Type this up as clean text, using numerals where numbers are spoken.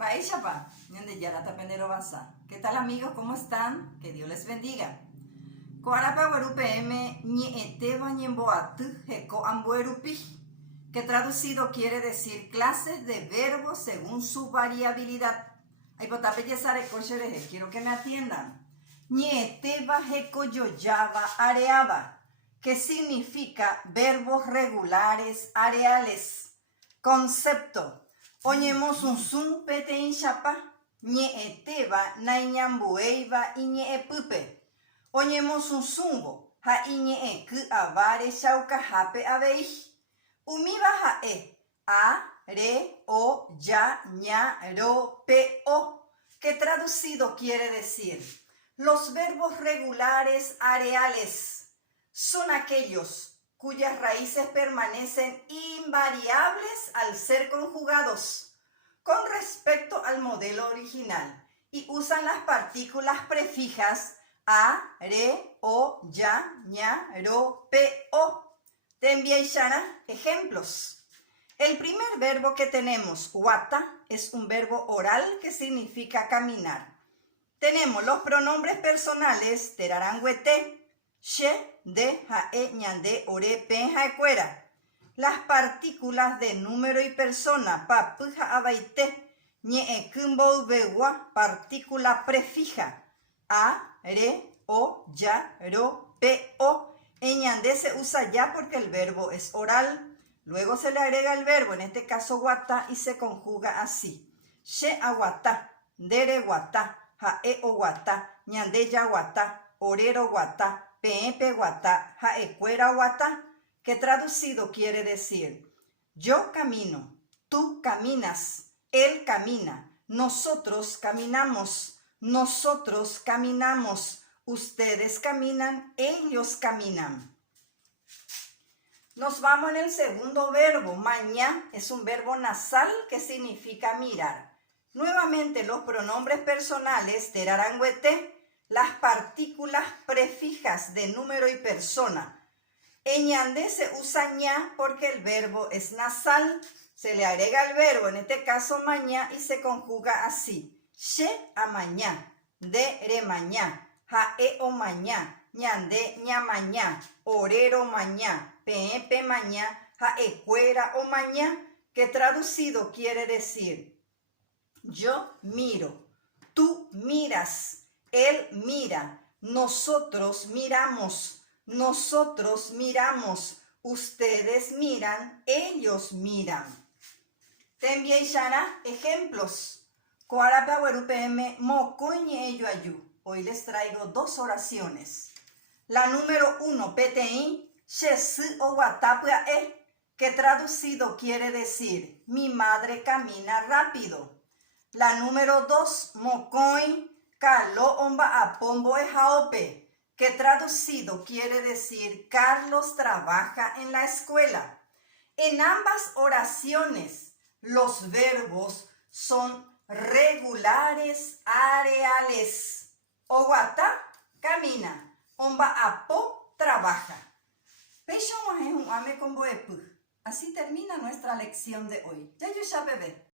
Baishapa, ñande yarata penero basa. ¿Qué tal amigos? ¿Cómo están? Que Dios les bendiga. Coarapa guarupm ñeeteba ñemboatu heko ambuerupi, que traducido quiere decir clases de verbos según su variabilidad. Aipotape yesare koshereje, quiero que me atiendan. Ñeeteba heko yoyaba areaba, que significa verbos regulares areales. Concepto. Oñemos un sun pete inchapa, ñeeteba naiñambueiva y ñeepupe. Oñemos un zumbo, ha iñeeku avare shaukahape avei. Umiba hae, a, re, o, ya, ña, ro, pe, o, que traducido quiere decir, los verbos regulares areales son aquellos cuyas raíces permanecen invariables al ser conjugados con respecto al modelo original y usan las partículas prefijas a, re, o, ya, ña, ro, pe, o. Te envié Shana ejemplos. El primer verbo que tenemos, wata, es un verbo oral que significa caminar. Tenemos los pronombres personales, terarangüete, she, de, jae, ñande, ore, pen, jaecuera. Las partículas de número y persona, pa, pu, ja, abaite, ñe, kumbo, bewa, partícula prefija, a, re, o, ya, ro, pe, o. En ñande se usa ya porque el verbo es oral. Luego se le agrega el verbo, en este caso guata, y se conjuga así. She aguata, dere guata, jae o guata, ñande ya guata, orero guata, pepe guata, jaecuera guata, que traducido quiere decir, yo camino, tú caminas, él camina, nosotros caminamos, ustedes caminan, ellos caminan. Nos vamos en el segundo verbo. Maña es un verbo nasal que significa mirar. Nuevamente los pronombres personales, terarangüete, las partículas prefijas de número y persona. En ñande se usa ña porque el verbo es nasal. Se le agrega el verbo, en este caso maña, y se conjuga así. She a maña, de re maña, jae o maña, ñande ña maña, orero maña, pepe maña, jaecuera o maña, que traducido quiere decir, yo miro, tú miras, él mira, nosotros miramos, ustedes miran, ellos miran. Te envié Shana ejemplos. Hoy les traigo dos oraciones. La número 1, PTI, que traducido quiere decir, mi madre camina rápido. La número 2, mocoin, calo omba apombo ejaope, que traducido quiere decir, Carlos trabaja en la escuela. En ambas oraciones, los verbos son regulares areales. Owata, camina. Omba apo, trabaja. Así termina nuestra lección de hoy. Ya yo ya bebé.